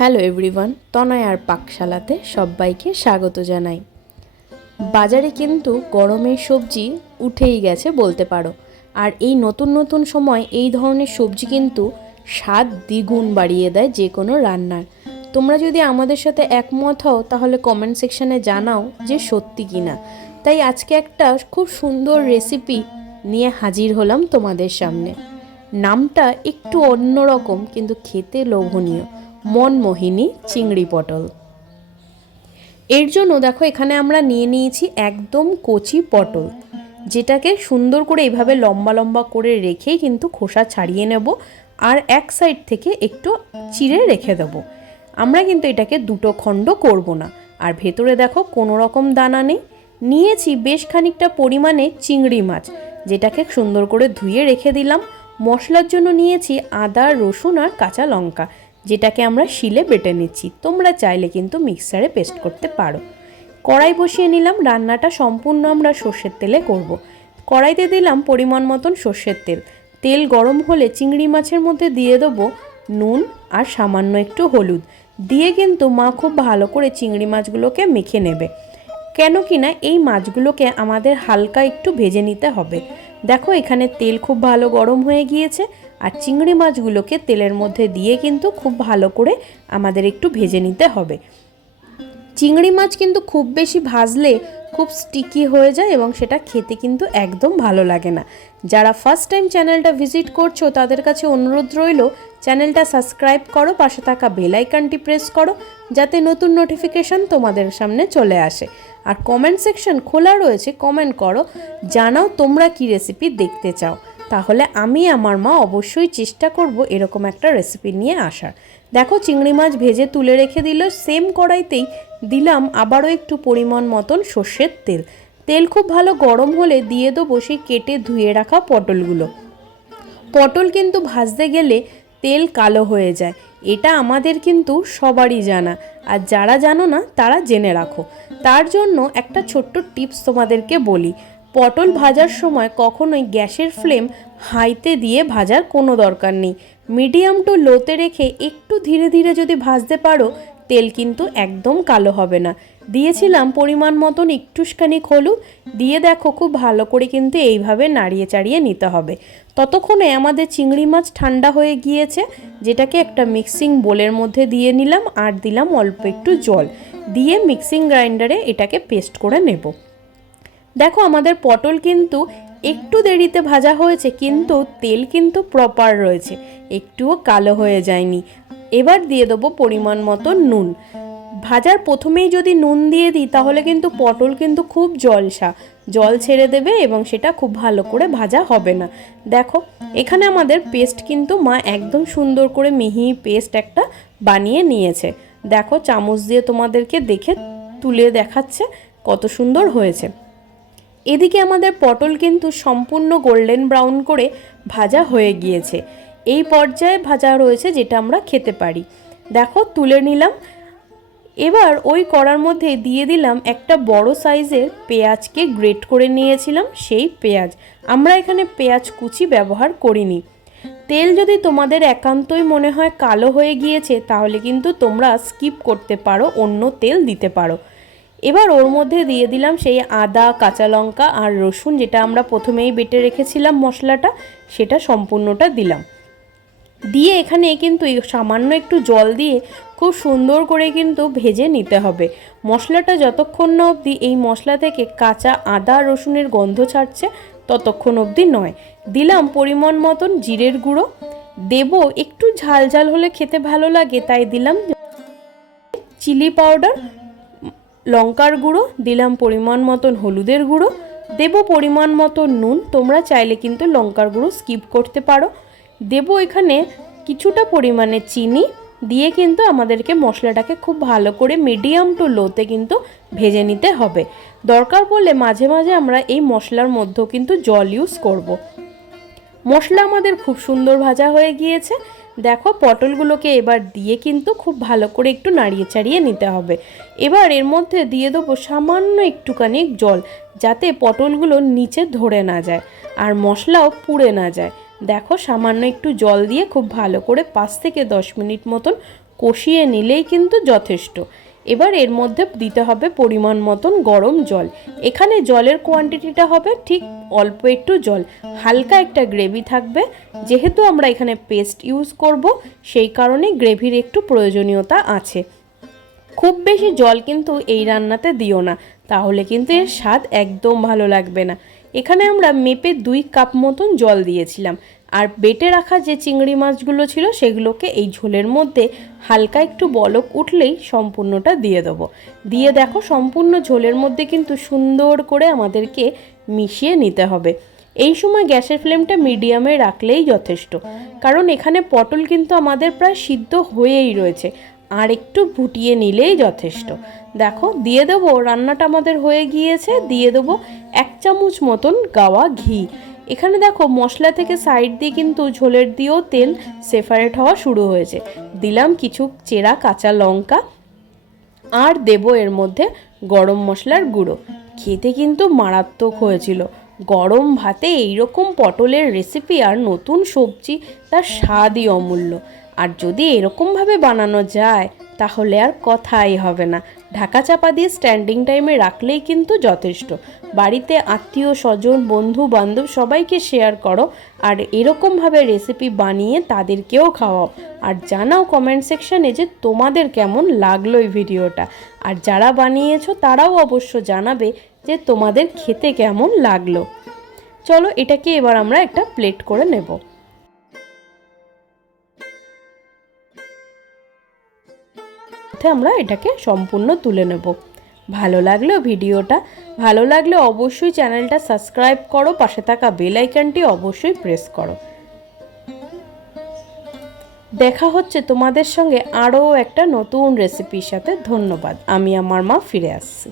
Hello everyone, তনয়ার পাকশালাতে সবাইকে স্বাগত জানাই। বাজারে কিন্তু গরমের সবজি উঠেই গেছে বলতে পারো। আর এই নতুন নতুন সময় এই ধরনের সবজি কিন্তু স্বাদ দ্বিগুণ বাড়িয়ে দেয় যে কোনো রান্নার। তোমরা যদি আমাদের সাথে একমত হও তাহলে কমেন্ট সেকশানে জানাও যে সত্যি কি না। তাই আজকে একটা খুব সুন্দর রেসিপি নিয়ে হাজির হলাম তোমাদের সামনে। নামটা একটু অন্যরকম কিন্তু খেতে লোভনীয়, মনমোহিনী চিংড়ি পটল। এর জন্য দেখো এখানে আমরা নিয়ে নিয়েছি একদম কচি পটল, যেটাকে সুন্দর করে এইভাবে লম্বা লম্বা করে রেখেই কিন্তু খোসা ছাড়িয়ে নেব আর এক সাইড থেকে একটু চিড়ে রেখে দেব। আমরা কিন্তু এটাকে দুটো খণ্ড করব না। আর ভেতরে দেখো কোনো রকম দানা নেই। নিয়েছি বেশ খানিকটা পরিমাণে চিংড়ি মাছ, যেটাকে সুন্দর করে ধুয়ে রেখে দিলাম। মশলার জন্য নিয়েছি আদা, রসুন আর কাঁচা লঙ্কা, যেটাকে আমরা শিলে বেটে নিচ্ছি। তোমরা চাইলে কিন্তু মিক্সারে পেস্ট করতে পারো। কড়াই বসিয়ে নিলাম। রান্নাটা সম্পূর্ণ আমরা সর্ষের তেলে করব। কড়াইতে দিলাম পরিমাণ মতন সর্ষের তেল। তেল গরম হলে চিংড়ি মাছের মধ্যে দিয়ে দেবো নুন আর সামান্য একটু হলুদ দিয়ে কিন্তু মা খুব ভালো করে চিংড়ি মাছগুলোকে মেখে নেবে। কেন কি না এই মাছগুলোকে আমাদের হালকা একটু ভেজে নিতে হবে। দেখো এখানে তেল খুব ভালো গরম হয়ে গিয়েছে আর চিংড়ি মাছগুলোকে তেলের মধ্যে দিয়ে কিন্তু খুব ভালো করে আমাদের একটু ভেজে নিতে হবে। চিংড়ি মাছ কিন্তু খুব বেশি ভাজলে খুব স্টিকি হয়ে যায় এবং সেটা খেতে কিন্তু একদম ভালো লাগে না। যারা ফার্স্ট টাইম চ্যানেলটা ভিজিট করছো তাদের কাছে অনুরোধ রইল, চ্যানেলটা সাবস্ক্রাইব করো, পাশে থাকা বেল আইকনটি প্রেস করো যাতে নতুন নোটিফিকেশান তোমাদের সামনে চলে আসে। আর কমেন্ট সেকশন খোলা রয়েছে, কমেন্ট করো, জানাও তোমরা কি রেসিপি দেখতে চাও। তাহলে আমি আমার মা অবশ্যই চেষ্টা করব এরকম একটা রেসিপি নিয়ে আসার। দেখো চিংড়ি মাছ ভেজে তুলে রেখে দিল। সেম কড়াইতেই দিলাম আবারও একটু পরিমাণ মতন সর্ষের তেল। তেল খুব ভালো গরম হলে দিয়ে দেবো সেই কেটে ধুয়ে রাখা পটলগুলো। পটল কিন্তু ভাজতে গেলে তেল কালো হয়ে যায়, এটা আমাদের কিন্তু সবারই জানা। আর যারা জানো না তারা জেনে রাখো। তার জন্য একটা ছোট্ট টিপস তোমাদেরকে বলি। পটল ভাজার সময় কখনোই গ্যাসের ফ্লেম হাইতে দিয়ে ভাজার কোনো দরকার নেই। মিডিয়াম টু লোতে রেখে একটু ধীরে ধীরে যদি ভাজতে পারো তেল কিন্তু একদম কালো হবে না। দিয়েছিলাম পরিমাণ মতন একটুখানি হলুদ দিয়ে দেখো খুব ভালো করে কিন্তু এইভাবে নাড়িয়ে চাড়িয়ে নিতে হবে। ততক্ষণে আমাদের চিংড়ি মাছ ঠান্ডা হয়ে গিয়েছে, যেটাকে একটা মিক্সিং বোলের মধ্যে দিয়ে নিলাম আর দিলাম অল্প একটু জল দিয়ে মিক্সিং গ্রাইন্ডারে এটাকে পেস্ট করে নেব। দেখো আমাদের পটল কিন্তু একটু দেরিতে ভাজা হয়েছে কিন্তু তেল কিন্তু প্রপার রয়েছে, একটুও কালো হয়ে যায়নি। এবার দিয়ে দেবো পরিমাণ মতো নুন। ভাজার প্রথমেই যদি নুন দিয়ে দিই তাহলে কিন্তু পটল কিন্তু খুব জল ছেড়ে দেবে এবং সেটা খুব ভালো করে ভাজা হবে না। দেখো এখানে আমাদের পেস্ট কিন্তু মা একদম সুন্দর করে মিহি পেস্ট একটা বানিয়ে নিয়েছে। দেখো চামচ দিয়ে তোমাদেরকে দেখে তুলে দেখাচ্ছে কত সুন্দর হয়েছে। এদিকে আমাদের পটল কিন্তু সম্পূর্ণ গোল্ডেন ব্রাউন করে ভাজা হয়ে গিয়েছে। এই পর্যায়ে ভাজা রয়েছে যেটা আমরা খেতে পারি। দেখো তুলে নিলাম। এবার ওই কড়ার মধ্যে দিয়ে দিলাম একটা বড় সাইজের পেঁয়াজকে গ্রেট করে নিয়েছিলাম, সেই পেঁয়াজ। আমরা এখানে পেঁয়াজ কুচি ব্যবহার করিনি। তেল যদি তোমাদের একান্তই মনে হয় কালো হয়ে গিয়েছে তাহলে কিন্তু তোমরা স্কিপ করতে পারো, অন্য তেল দিতে পারো। এবার ওর মধ্যে দিয়ে দিলাম সেই আদা, কাঁচা লঙ্কা আর রসুন, যেটা আমরা প্রথমেই বেটে রেখেছিলাম মশলাটা, সেটা সম্পূর্ণটা দিলাম। দিয়ে এখানে কিন্তু সামান্য একটু জল দিয়ে খুব সুন্দর করে কিন্তু ভেজে নিতে হবে। মশলাটা যতক্ষণ না অবধি এই মশলা থেকে কাঁচা আদা রসুনের গন্ধ ছাড়ছে ততক্ষণ অবধি নয়। দিলাম পরিমাণ মতন জিরের গুঁড়ো। দেব একটু ঝাল ঝাল হলে খেতে ভালো লাগে তাই দিলাম চিলি পাউডার, লঙ্কার গুঁড়ো, দিলাম পরিমাণ মতন হলুদের গুঁড়ো, দেব পরিমাণ মতো নুন। তোমরা চাইলে কিন্তু লঙ্কার গুঁড়ো স্কিপ করতে পারো। দেব এখানে কিছুটা পরিমাণে চিনি দিয়ে কিন্তু আমাদেরকে মশলাটাকে খুব ভালো করে মিডিয়াম টু লোতে কিন্তু ভেজে নিতে হবে। দরকার পড়লে মাঝে মাঝে আমরা এই মশলার মধ্যেও কিন্তু জল ইউজ করব। মশলা আমাদের খুব সুন্দর ভাজা হয়ে গিয়েছে। দেখো পটলগুলোকে এবার দিয়ে কিন্তু খুব ভালো করে একটু নাড়িয়ে চাড়িয়ে নিতে হবে। এবার এর মধ্যে দিয়ে দেবো সামান্য একটুখানি জল, যাতে পটলগুলো নিচে ধরে না যায় আর মশলাও পুড়ে না যায়। দেখো সামান্য একটু জল দিয়ে খুব ভালো করে 5 থেকে 10 মিনিট মতন কষিয়ে নিলেই কিন্তু যথেষ্ট। এবার এর মধ্যে দিতে হবে পরিমাণ মতন গরম জল। এখানে জলের কোয়ান্টিটিটা হবে ঠিক অল্প একটু জল, হালকা একটা গ্রেভি থাকবে। যেহেতু আমরা এখানে পেস্ট ইউজ করব, সেই কারণে গ্রেভির একটু প্রয়োজনীয়তা আছে। খুব বেশি জল কিন্তু এই রান্নাতে দিও না, তাহলে কিন্তু এর স্বাদ একদম ভালো লাগবে না। এখানে আমরা মেপে 2 কাপ মতন জল দিয়েছিলাম। আর বেটে রাখা যে চিংড়ি মাছগুলো ছিল সেগুলোকে এই ঝোলের মধ্যে হালকা একটু বলক উঠলেই সম্পূর্ণটা দিয়ে দেবো। দিয়ে দেখো সম্পূর্ণ ঝোলের মধ্যে কিন্তু সুন্দর করে আমাদেরকে মিশিয়ে নিতে হবে। এই সময় গ্যাসের ফ্লেমটা মিডিয়ামে রাখলেই যথেষ্ট, কারণ এখানে পটল কিন্তু আমাদের প্রায় সিদ্ধ হয়েই রয়েছে, আর একটু ফুটিয়ে নিলেই যথেষ্ট। দেখো দিয়ে দেবো, রান্নাটা আমাদের হয়ে গিয়েছে। দিয়ে দেবো 1 চামচ মতন গাওয়া ঘি। এখানে দেখো মশলা থেকে সাইড দিয়ে কিন্তু ঝোলের দিয়েও তেল সেপারেট হওয়া শুরু হয়েছে। দিলাম কিছু চেরা কাঁচা লঙ্কা, আর দেবো এর মধ্যে গরম মশলার গুঁড়ো। খেতে কিন্তু মারাত্মক হয়েছিল। গরম ভাতে এইরকম পটলের রেসিপি আর নতুন সবজি, তার স্বাদই অমূল্য। আর যদি এরকমভাবে বানানো যায় তাহলে আর কথাই হবে না। ঢাকা চাপা দিয়ে স্ট্যান্ডিং টাইমে রাখলেই কিন্তু যথেষ্ট। বাড়িতে আত্মীয় স্বজন, বন্ধু বান্ধব সবাইকে শেয়ার করো, আর এরকমভাবে রেসিপি বানিয়ে তাদেরকেও খাওয়াও। আর জানাও কমেন্ট সেকশানে যে তোমাদের কেমন লাগলো এই ভিডিওটা। আর যারা বানিয়েছো তারাও অবশ্য জানাবে যে তোমাদের খেতে কেমন লাগলো। চলো এটাকে এবার আমরা একটা প্লেট করে নেব। আমরা এটাকে সম্পূর্ণ তুলে নেব। ভালো লাগলো ভিডিওটা? ভালো লাগলে অবশ্যই চ্যানেলটা সাবস্ক্রাইব করো, পাশে থাকা বেল আইকনটি অবশ্যই প্রেস করো। দেখা হচ্ছে তোমাদের সঙ্গে আরও একটা নতুন রেসিপির সাথে। ধন্যবাদ। আমি আমার মা ফিরে আসছি।